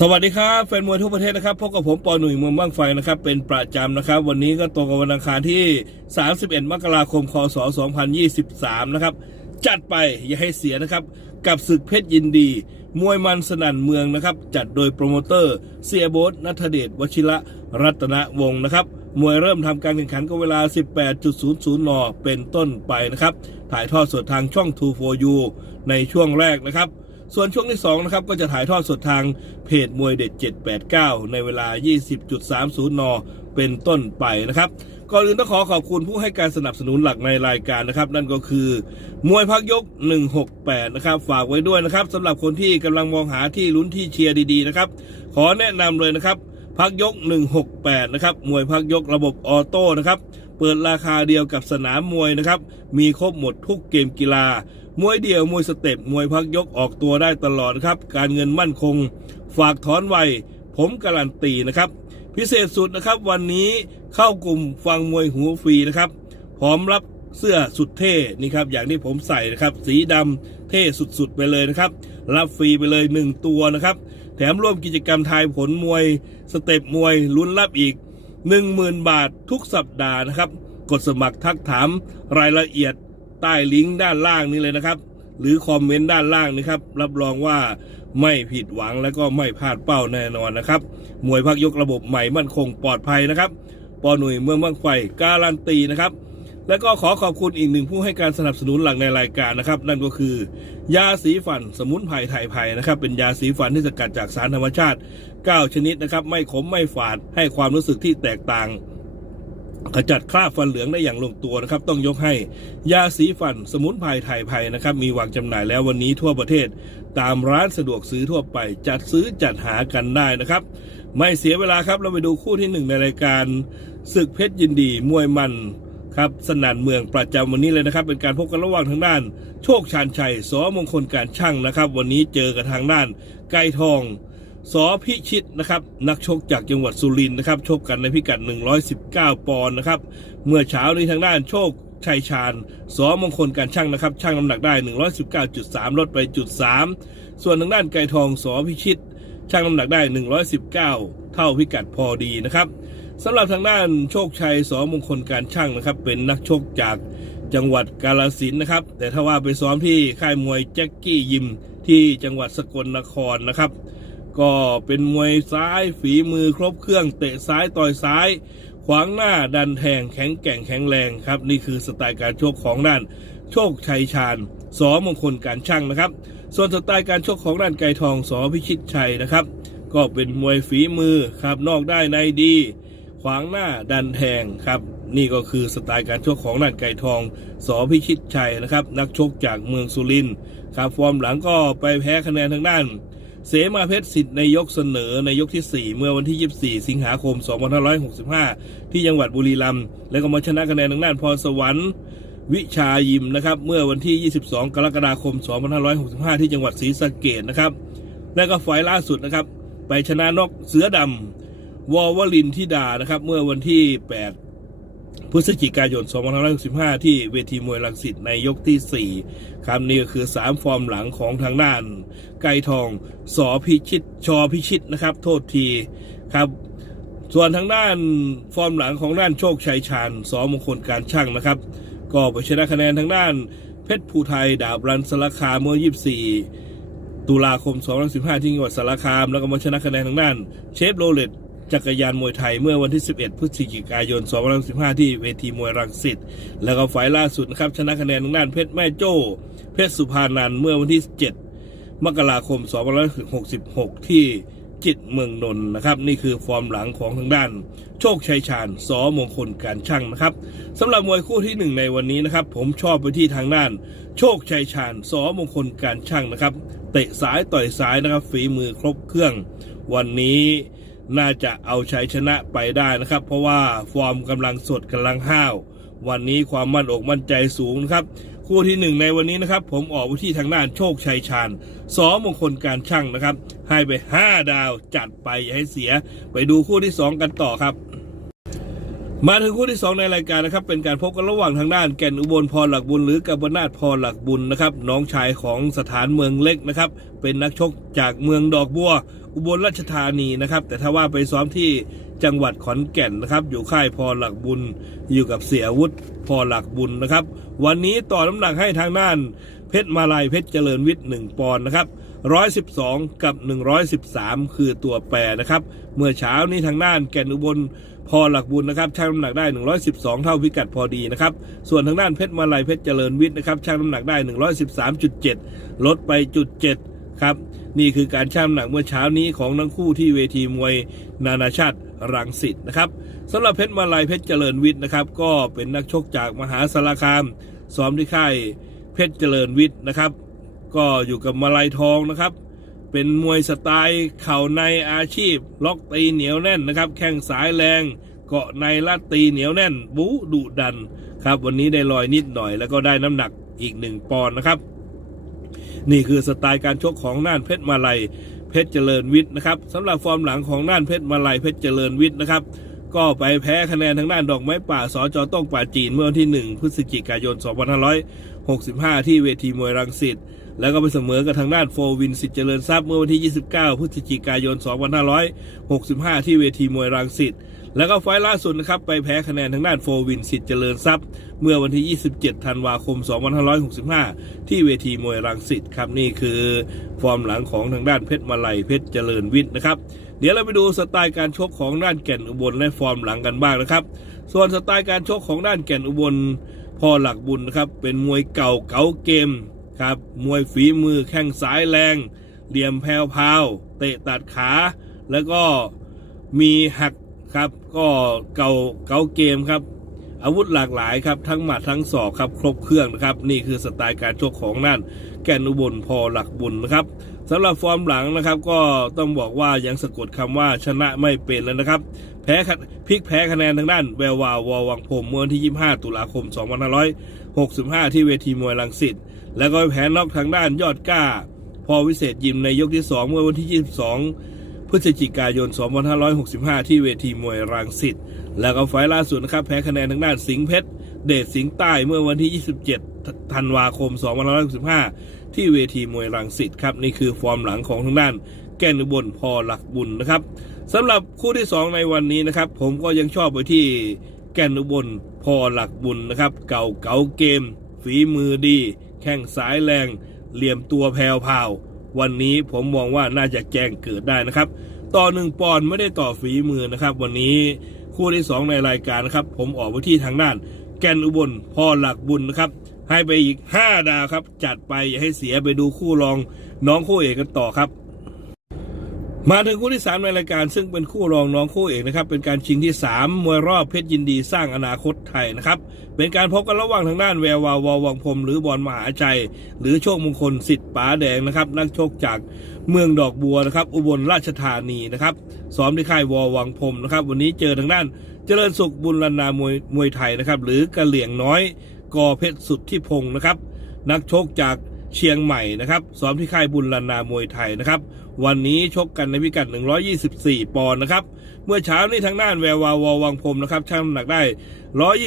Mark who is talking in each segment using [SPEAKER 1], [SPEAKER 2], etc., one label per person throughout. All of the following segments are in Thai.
[SPEAKER 1] สวัสดีครับแฟนมวยทั่วประเทศนะครับพบกับผมปอหนุ่ยเมืองบ้างไฟนะครับเป็นประจำนะครับ วันนี้ก็ตรงกับวันอังคารที่ 31 มกราคมคศ2023 นะครับ จัดไปอย่าให้เสียนะครับ กับศึกเพชรยินดี มวยมันสนั่นเมืองนะครับ จัดโดยโปรโมเตอร์เสียโบสนัทเดชวชิระรัตนวงศ์นะครับ มวยเริ่มทำการแข่งขันก็เวลา 18.00 น เป็นต้นไปนะครับ ถ่ายทอดสดทางช่อง 2 4 u ในช่วงแรกนะครับ ส่วนช่วงที่2นะครับก็จะถ่ายทอดสดทางเพจมวยเด็ด 789 ในเวลา 20.30 น เป็นต้นไปนะครับก่อนอื่นต้องขอขอบคุณผู้ให้การสนับสนุนหลักในรายการนะครับ นั่นก็คือ มวยพักยก 168 นะครับ ฝากไว้ด้วยนะครับสำหรับคนที่กำลังมองหาที่ลุ้นที่เชียร์ดีๆนะครับ ขอแนะนำเลยนะครับพักยก 168 นะครับ มวยพักยกระบบออโต้นะครับ เปิดราคาเดียวกับสนามมวยนะครับ มีครบหมดทุกเกมกีฬา มวยเดี่ยว มวยสเต็ป มวยพักยกออกตัวได้ตลอดนะครับ การเงินมั่นคง ฝากถอนไว ผมการันตีนะครับ พิเศษสุดนะครับ วันนี้เข้ากลุ่มฟังมวยหูฟรีนะครับ พร้อมรับเสื้อสุดเท่นี่ครับอย่างที่ผมใส่นะครับสีดำเท่สุดๆไปเลยนะครับ รับฟรีไปเลย 1 ตัวนะครับ แถมร่วมกิจกรรมทายผลมวย สเต็ปมวยลุ้นรับอีก 10,000 บาททุกสัปดาห์นะครับ กดสมัครทักถามรายละเอียดใต้ลิงก์ด้านล่างนี้เลยนะครับ หรือคอมเมนต์ด้านล่างนะครับ รับรองว่าไม่ผิดหวังและก็ไม่พลาดเป้าแน่นอนนะครับ มวยพักยกระบบใหม่มั่นคงปลอดภัยนะครับ ปอหนุ่ยเมืองบางไฟการันตีนะครับ และก็ขอขอบคุณอีกหนึ่งผู้ให้การสนับสนุนหลักในรายการนะครับ นั่นก็คือ ยาสีฟันสมุนไพรไทยไพรนะครับ เป็นยาสีฟันที่สกัดจากสารธรรมชาติ 9 ชนิดนะครับ ไม่ขมไม่ฝาดให้ความรู้สึกที่แตกต่างขจัดคราบฟันเหลืองได้อย่างลงตัวนะครับ ต้องยกให้ยาสีฟันสมุนไพรไทยไพรนะครับ มีวางจำหน่ายแล้ววันนี้ทั่วประเทศ ตามร้านสะดวกซื้อทั่วไป จัดซื้อจัดหากันได้นะครับ ไม่เสียเวลาครับเราไปดูคู่ที่หนึ่งในรายการศึกเพชรยินดี มวยมัน ครับสนั่นเมืองประจำวันนี้เลยนะครับ เป็นการพบกันระหว่างทางด้าน โชคชาญชัยสอมงคลการช่างนะครับ วันนี้เจอกับทางด้านไก่ทองสอพิชิตนะครับนักชกจากจังหวัดสุรินทร์นะครับชกกันในพิกัด 119 ปอนด์นะครับเมื่อเช้านี้ทางด้านโชคชัยชาญสอมงคลการช่างนะครับช่างน้ำหนักได้ 119.3 ลดไปจุด3ส่วนทางด้านไก่ทองสอพิชิตช่างน้ำหนักได้ 119 เท่าพิกัดพอดีนะครับ สำหรับทางด้านโชคชัยสอมงคลการช่างนะครับ เป็นนักชกจากจังหวัดกาลสินนะครับ แต่ถ้าว่าไปซ้อมที่ค่ายมวยแจ็คกี้ยิมที่จังหวัดสกลนครนะครับ ก็เป็นมวยซ้ายฝีมือครบเครื่องเตะซ้ายต่อยซ้าย ขวางหน้าดันแทงแข็งแกร่งแข็งแรงครับ นี่คือสไตล์การชกของด้านโชคชัยชาญสอมงคลการช่างนะครับ ส่วนสไตล์การชกของด้านไก่ทองสอพิชิตชัยนะครับ ก็เป็นมวยฝีมือครับนอกได้ในดี ขวางหน้าดันแทงครับ นี่ก็คือสไตล์การชกของด้านไก่ทองสอพิชิตชัยนะครับ นักชกจากเมืองสุรินทร์ครับฟอร์มหลังก็ไปแพ้คะแนนทางด้าน เสมาเพชรสิทธิ์ในยกเสนอในยกที่ 4 เมื่อวันที่ 24 สิงหาคม 2565 ที่จังหวัดบุรีรัมย์และก็มาชนะคะแนนทางด้านพรสวรรค์วิชายิมนะครับ เมื่อวันที่ 22 กรกฎาคม 2565 ที่จังหวัดศรีสะเกดนะครับและก็ไฟล์ล่าสุดนะครับ ไปชนะนกเสือดำ วอลวลินทิดานะครับ เมื่อวันที่ 8 พฤศจิกายน 2565 ที่เวทีมวยลังสิตในยกที่ 4ครับนี่ก็คือ 3 ฟอร์มหลังของทางด้าน ไก่ทองสอพิชิต ชอพิชิตนะครับ โทษทีครับ ส่วนทางด้านฟอร์มหลังของด้านโชคชัยชาญสอมงคลการช่างนะครับ ก็ไปชนะคะแนนทางด้าน เพชรภูไทยดาบรันสารคาเมื่อ 24ตุลาคม 2015 ที่จังหวัดสารคาม แล้วก็มาชนะคะแนนทางด้าน เชฟโรเลต จักรยานมวยไทยเมื่อวันที่ 11 พฤศจิกายน2015ที่เวทีมวยรังสิต แล้วก็ไฟล์ล่าสุดนะครับชนะคะแนนทางด้านเพชรแม่โจ้ เพชรสุภานันเมื่อวันที่ 7 มกราคม 2566 ที่จิตเมืองนนท์นะครับ นี่คือฟอร์มหลังของทางด้าน โชคชัยชาญสอมงคลการช่างนะครับสำหรับมวยคู่ที่หนึ่งในวันนี้นะครับ ผมชอบไปที่ทางด้าน โชคชัยชาญสอมงคลการช่างนะครับเตะซ้ายต่อยซ้ายนะครับฝีมือครบเครื่อง วันนี้ น่าจะเอาชัยชนะไปได้นะครับ เพราะว่าฟอร์มกำลังสดกำลังห้าว วันนี้ความมั่นอกมั่นใจสูงนะครับ คู่ที่หนึ่งในวันนี้นะครับ ผมออกไปที่ทางด้านโชคชัยชาญสอมงคลการช่างนะครับ ให้ไป 5 ดาวจัดไปอย่าให้เสีย ไปดูคู่ที่ 2 กันต่อครับมาถึงคู่ที่สองในรายการนะครับ เป็นการพบกันระหว่างทางด้านแก่นอุบลพรหลักบุญ หรือกบบนาถพรหลักบุญนะครับ น้องชายของสถานเมืองเล็กนะครับ เป็นนักชกจากเมืองดอกบัว อุบลราชธานีนะครับ แต่ถ้าว่าไปซ้อมที่จังหวัดขอนแก่นนะครับ อยู่ค่ายพรหลักบุญ อยู่กับเสียอาวุธพรหลักบุญนะครับ วันนี้ต่อน้ำหนักให้ทางด้าน เพชรมาลายเพชรเจริญวิทย์1ปอนด์นะครับ112 กับ 113 คือตัวแปรนะครับ เมื่อเช้านี้ทางด้านแก่นอุบลพอหลักบุญนะครับชั่งน้ำหนักได้ 112 เท่าพิกัดพอดีนะครับ ส่วนทางด้านเพชรมาลัยเพชรเจริญวิทย์นะครับชั่งน้ำหนักได้ 113.7 ลดไปจุด7 ครับ นี่คือการชั่งน้ำหนักเมื่อเช้านี้ของทั้งคู่ที่เวทีมวยนานาชาติรังสิตนะครับสำหรับเพชรมาลัยเพชรเจริญวิทย์นะครับ ก็เป็นนักชกจากมหาสารคามซ้อมที่ค่ายเพชรเจริญวิทย์นะครับ ก็อยู่กับมาลัยทองนะครับ เป็นมวยสไตล์เข่าในอาชีพ ล็อกตีเหนียวแน่นนะครับ แข้งสายแรงเกาะในลัดตีเหนียวแน่น บู๊ดุดันครับ วันนี้ได้ลอยนิดหน่อยแล้วก็ได้น้ำหนักอีกหนึ่งปอนด์นะครับ นี่คือสไตล์การชกของน่านเพชรมาลัยเพชรเจริญวิทย์นะครับสำหรับฟอร์มหลังของน่านเพชรมาลัยเพชรเจริญวิทย์นะครับก็ไปแพ้คะแนนทางด้านดอกไม้ป่าสจต้องป่าจีนเมื่อวันที่ 1 พฤศจิกายน 2565 ที่เวทีมวยรังสิตแล้วก็ไปเสมอกับทางด้านโฟวินสิทธิ์เจริญทรัพย์เมื่อวันที่ 29 พฤศจิกายน 2565 ที่เวทีมวยรังสิต แล้วก็ไฟล์ล่าสุดนะครับ ไปแพ้คะแนนทางด้านโฟวินสิทธิ์เจริญทรัพย์ เมื่อวันที่ 27 ธันวาคม 2565 ที่เวทีมวยรังสิตครับ นี่คือฟอร์มหลังของทางด้านเพชรมาลัยเพชรเจริญวิทย์นะครับ เดี๋ยวเราไปดูสไตล์การชกของด้านแก่นอุบลและฟอร์มหลังกันบ้างนะครับ ส่วนสไตล์การชกของด้านแก่นอุบลพ่อหลักบุญนะครับเป็นมวยเก่าเก๋าเกมครับมวยฝีมือแข้งสายแรงเหลี่ยมแผ่วพาวเตะตัดขา แล้วก็มีหัก ครับ ก็เก่าเก๋าเกมครับ อาวุธหลากหลายครับ ทั้งหมัดทั้งศอกครับ ครบเครื่องนะครับ นี่คือสไตล์การชกของนั่น แก่นอุบลพอหลักบุญนะครับสำหรับฟอร์มหลังนะครับ ก็ต้องบอกว่ายังสะกดคำว่าชนะไม่เป็นแล้วนะครับ แพ้คะพลิกแพ้คะแนนทางด้านแวววาวววังพรมเมื่อวันที่ 25 ตุลาคม 2565 ที่เวทีมวยรังสิตแล้วก็แพ้นอกทางด้านยอดกล้า พอวิเศษยิมในยกที่ 2 เมื่อวันที่ 22 พฤศจิกายน 2565 ที่เวทีมวยรังสิต แล้วก็ไฟล์ล่าสุดนะครับแพ้คะแนนทางด้านสิงห์เพชร เดชสิงห์ใต้เมื่อวันที่ 27 ธันวาคม 2565 ที่เวทีมวยรังสิตครับนี่คือฟอร์มหลังของทางด้านแก่นอุบลพอหลักบุญนะครับสำหรับคู่ที่ 2 ในวันนี้นะครับผมก็ยังชอบไปที่แก่นอุบลพอหลักบุญนะครับเก่าเก๋าเกม ฝีมือดี แข้งสายแรง เหลี่ยมตัวแพรวพาว วันนี้ผมมองว่าน่าจะแจ้งเกิดได้นะครับ ต่อหนึ่งปอนด์ไม่ได้ต่อฝีมือนะครับ วันนี้คู่ที่ 2 ในรายการนะครับ ผมออกไปที่ทางด้าน แกนอุบลพ่อหลักบุญนะครับ ให้ไปอีก 5 ดาวครับ จัดไปอย่าให้เสียไปดูคู่รองน้องคู่เอกกันต่อครับ มาถึงคู่ที่ 3 ในรายการซึ่งเป็นคู่รองน้องคู่เอกนะครับ เป็นการชิงที่ 3 มวยรอบเพชรยินดีสร้างอนาคตไทยนะครับ เป็นการพบกันระหว่างทางด้านแวววาววังพรมหรือบอลมหาชัยหรือโชคมงคลสิทธิ์ป๋าแดงนะครับ นักชกจากเมืองดอกบัวนะครับ อุบลราชธานีนะครับซ้อมที่ค่ายวอวังพรมนะครับ วันนี้เจอทางด้านเจริญสุขบุญลนามวยมวยไทยนะครับ หรือกระเหลี่ยงน้อยกอเพชรสุดที่พงนะครับ นักชกจาก เชียงใหม่นะครับซ้อมที่ค่ายบุญลานามวยไทยนะครับ วันนี้ชกกันในพิกัด 124 ปอนด์นะครับ เมื่อเช้านี้ทางด้านแวววาววังพรมนะครับชั่งน้ำหนักได้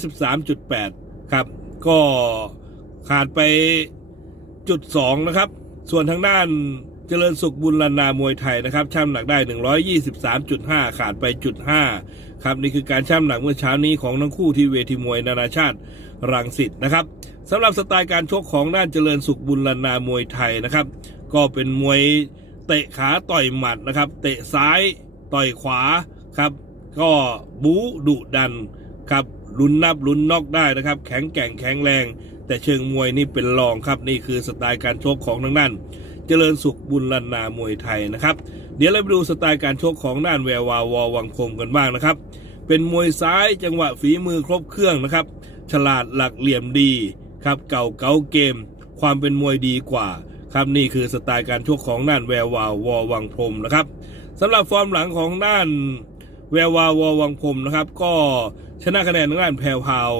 [SPEAKER 1] 123.8 ครับ ก็ขาดไปจุด2นะครับ ส่วนทางด้าน เจริญสุขบุญลนามวยไทยนะครับช่ำหนักได้ 123.5 ขาดไปจุด5ครับนี่คือการช่ำหนักเมื่อเช้านี้ของทั้งคู่ที่เวทีมวยนานาชาติรังสิตนะครับสำหรับสไตล์การชกของด้านเจริญสุขบุญลนามวยไทยนะครับ ก็เป็นมวยเตะขาต่อยหมัดนะครับ เตะซ้ายต่อยขวาครับก็บู๊ดุดันครับลุ้นนับลุ้นนอกได้นะครับ แข็งแกร่งแข็งแรง แต่เชิงมวยนี่เป็นรองครับนี่คือสไตล์การชกของทางด้าน เจริญสุขบุญลันนามวยไทยนะครับ เดี๋ยวเราไปดูสไตล์การชกของด้านแวววาวอวังคมกันบ้างนะครับ เป็นมวยซ้ายจังหวะฝีมือครบเครื่องนะครับ ฉลาดหลักเหลี่ยมดีครับเก่าเก๋าเกม ความเป็นมวยดีกว่าครับนี่คือสไตล์การชกของด้านแวววาววังพรมนะครับสำหรับฟอร์มหลังของด้านแวววาววังพรมนะครับ ก็ชนะคะแนนทางด้านแพรวพาว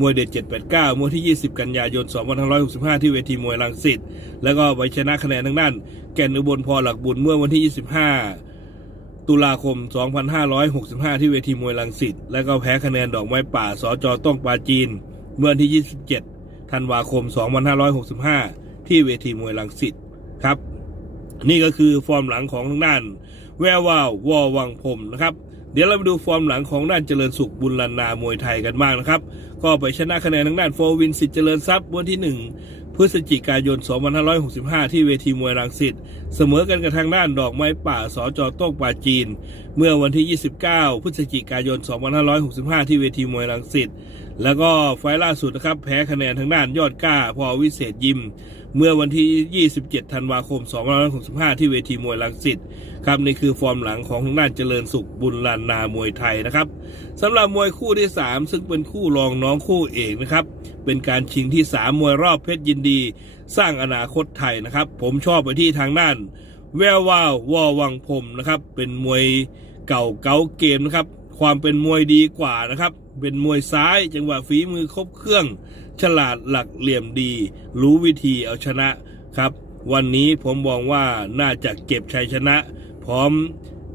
[SPEAKER 1] มวยเด็ด 789 มวยที่ 20 กันยายน 2565 ที่เวทีมวยรังสิต แล้วก็ไปชนะคะแนนทางด้าน แก่นอุบลพอหลักบุญเมื่อวันที่ 25 ตุลาคม 2565 ที่เวทีมวยลังสิต และก็แพ้คะแนนดอกไม้ป่า สจต้องปาจีน เมื่อวันที่ 27 ธันวาคม 2565 ที่เวทีมวยลังสิตครับ นี่ก็คือฟอร์มหลังของทางด้าน แวววาววอวังพรมนะครับ เดี๋ยวเราไปดูฟอร์มหลังของด้านเจริญสุขบุญลันนามวยไทยกันบ้างนะครับ ก็ไปชนะคะแนนทางด้านโฟวินสิทธิ์เจริญทรัพย์วันที่ 1 พฤศจิกายน 2565 ที่เวทีมวยรังสิตเสมอกันกับทางด้านดอกไม้ป่าสจโต้งป่าจีน เมื่อวันที่ 29 พฤศจิกายน 2565 ที่เวทีมวยรังสิตแล้วก็ไฟล์ล่าสุดนะครับแพ้คะแนนทางด้านยอดก้าพอวิเศษยิม เมื่อวันที่ 27 ธันวาคม 2565 ที่เวทีมวยรังสิตครับนี่คือฟอร์มหลังของทางด้านเจริญสุขบุญลานนามวยไทยนะครับสำหรับมวยคู่ที่ 3 ซึ่งเป็นคู่รองน้องคู่เอกนะครับ เป็นการชิงที่ 3 มวยรอบเพชรยินดี สร้างอนาคตไทยนะครับ ผมชอบไปที่ทางด้าน แวววาววอวังพรมนะครับ เป็นมวยเก่าเก๋าเกมนะครับ ความเป็นมวยดีกว่านะครับ เป็นมวยซ้ายจังหวะฝีมือครบเครื่อง ฉลาดหลักเหลี่ยมดี รู้วิธีเอาชนะครับ วันนี้ผมมองว่าน่าจะเก็บชัยชนะ พร้อม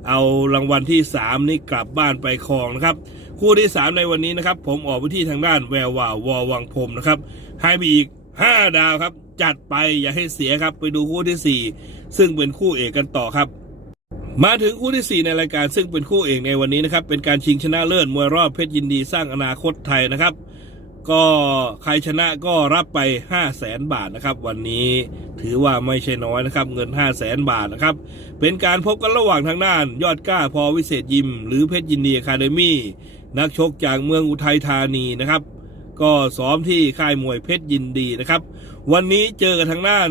[SPEAKER 1] เอารางวัลที่ 3 นี้กลับบ้านไปครองนะครับ คู่ที่ 3 ในวันนี้นะครับ ผมออกไปที่ทางด้านแวววาววอวังพรมนะครับ ให้ไปอีก 5 ดาวครับ จัดไปอย่าให้เสียครับ ไปดูคู่ทีสี่4 ซึ่งเป็นคู่เอกกันต่อครับ มาถึงคู่ที่ 4 ในรายการซึ่งเป็นคู่เอกในวันนี้นะครับ เป็นการชิงชนะเลิศมวยรอบเพชรยินดีสร้างอนาคตไทยนะครับ ก็ใครชนะก็รับไป 5 0 0แสนบาทนะครับ วันนี้ถือว่าไม่ใช่น้อยนะครับ เงิน 5 0 0แสนบาทนะครับ เป็นการพบกันระหว่างทางด้าน ยอดกล้าพอวิเศษยิม หรือเพชรยินดีคาเดมี่นักชกจากเมืองอุทัยธานีนะครับ ก็ซ้อมที่ค่ายมวยเพชรยินดีนะครับ วันนี้เจอกันทางด้าน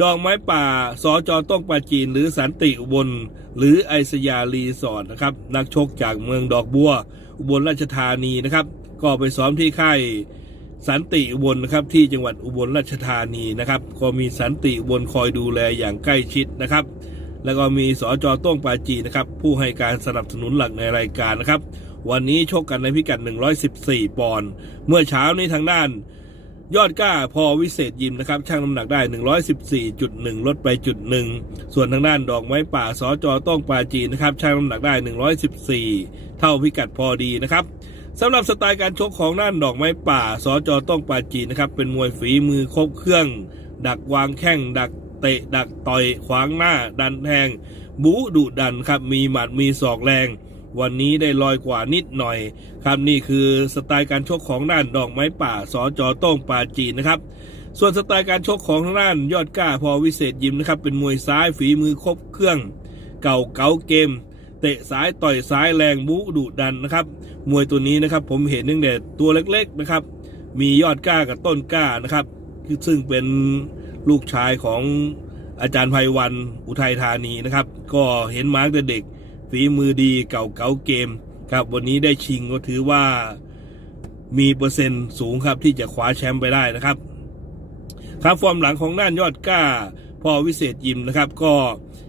[SPEAKER 1] ดอกไม้ป่าสอจอต้องปาจีน หรือสันติอุบลหรือไอสยารีสอร์ทนะครับ นักชกจากเมืองดอกบัว อุบลราชธานีนะครับ ก็ไปซ้อมที่ค่ายสันติอุบลนะครับที่จังหวัดอุบลราชธานีนะครับ ก็มีสันติอุบลคอยดูแลอย่างใกล้ชิดนะครับ แล้วก็มีสอจอต้องปาจีนนะครับ ผู้ให้การสนับสนุนหลักในรายการนะครับ วันนี้ชกกันในพิกัด 114 ปอนด์เมื่อเช้านี้ทางด้าน ยอดก้าพอวิเศษยิมนะครับช่างน้ำหนักได้ 114.1 ลดไปจุดหนึ่งส่วนทางด้านดอกไม้ป่าสอจอต้องปาจีนนะครับช่างน้ำหนักได้ 114 เท่าพิกัดพอดีนะครับสำหรับสไตล์การชกของด้านดอกไม้ป่าสอจอต้องปาจีนนะครับเป็นมวยฝีมือครบเครื่อง ดักวางแข้งดักเตะดักต่อยขวางหน้า ดันแทงบูดุดันครับมีหมัดมีศอกแรง วันนี้ได้ลอยกว่านิดหน่อยครับนี่คือสไตล์การชกของด้านดอกไม้ป่าสอจอโต้งป่าจีนนะครับ ส่วนสไตล์การชกของทางด้านยอดกล้าพอวิเศษยิมนะครับ เป็นมวยซ้ายฝีมือครบเครื่อง เก่าเก๋าเกมเตะซ้ายต่อยซ้ายแรงบูดุดันนะครับ มวยตัวนี้นะครับผมเห็นตั้งแต่ตัวเล็กๆนะครับ มียอดกล้ากับต้นกล้านะครับ ซึ่งเป็นลูกชายของอาจารย์ไพวันอุทัยธานีนะครับ ก็เห็นมาตั้งแต่เด็ก ฝีมือดีเก่าเก๋าเกมครับ วันนี้ได้ชิงก็ถือว่ามีเปอร์เซ็นต์สูงครับที่จะคว้าแชมป์ไปได้นะครับ ครับฟอร์มหลังของด้านยอดกล้าพ่อวิเศษยิมนะครับ ก็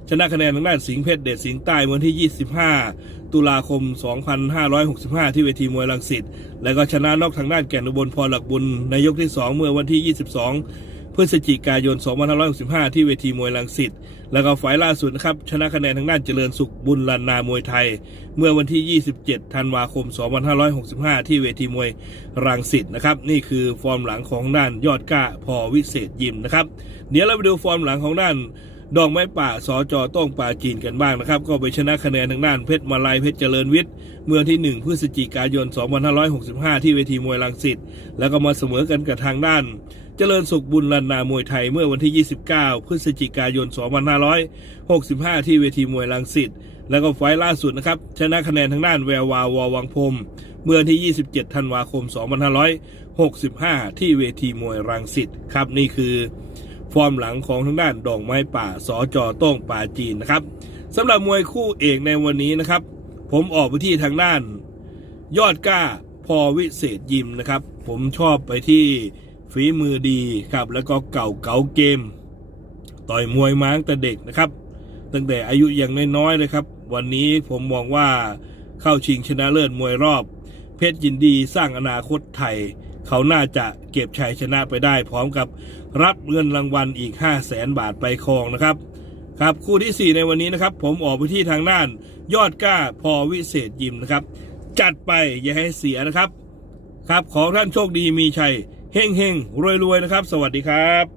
[SPEAKER 1] ชนะคะแนนทางด้านสิงห์เพชรเดชสิงห์ใต้วันที่ 25 ตุลาคม 2565 ที่เวทีมวยรังสิต และก็ชนะนอกทางด้านแก่นอุบลพอหลักบุญในยกที่ 2 เมื่อวันที่ 22 พฤศจิกายน 2565 ที่เวทีมวยรังสิต แล้วก็ฝ่ายล่าสุดนะครับ ชนะคะแนนทางด้านเจริญสุขบุญลันนามวยไทย เมื่อวันที่ 27 ธันวาคม 2565 ที่เวทีมวยรังสิตนะครับ นี่คือฟอร์มหลังของด้านยอดกล้าพอวิเศษยิมนะครับ เดี๋ยวเราไปดูฟอร์มหลังของด้านดอกไม้ป่าสอจอต้องป่าจีนกันบ้างนะครับ ก็ไปชนะคะแนนทางด้านเพชรมาลัยเพชรเจริญวิทย์ เมื่อที่ 1 พฤศจิกายน 2565 ที่เวทีมวยรังสิต แล้วก็มาเสมอกันกับทางด้าน เจริญสุขบุญลันนามวยไทยเมื่อวันที่ 29 พฤศจิกายน 2565 ที่เวทีมวยรังสิตแล้วก็ไฟล์ล่าสุดนะครับ ชนะคะแนนทางด้านแวววาวววังพรมเมื่อวันที่ 27 ธันวาคม 2565 ที่เวทีมวยรังสิตครับนี่คือ ฟอร์มหลังของทางด้านดอกไม้ป่าสอจอโต้งป่าจีนนะครับสำหรับมวยคู่เอกในวันนี้นะครับ ผมออกไปที่ทางด้าน ยอดกล้าพอวิเศษยิมนะครับ ผมชอบไปที่ ฝีมือดีครับแล้วก็เก่าเก่าเกม ต่อยมวยมาตั้งแต่เด็กนะครับ ตั้งแต่อายุยังน้อยๆเลยครับ วันนี้ผมมองว่าเข้าชิงชนะเลิศมวยรอบ เพชรยินดีสร้างอนาคตไทย เขาน่าจะเก็บชัยชนะไปได้ พร้อมกับรับเงินรางวัลอีก 5 0 0แสนบาทไปครองนะครับครับคู่ที่ 4 ในวันนี้นะครับ ผมออกไปที่ทางด้าน ยอดกล้าพอวิเศษยิมนะครับ จัดไปอย่าให้เสียนะครับ ครับขอท่านโชคดีมีชัย เฮงเฮงรวยรวยนะครับ สวัสดีครับ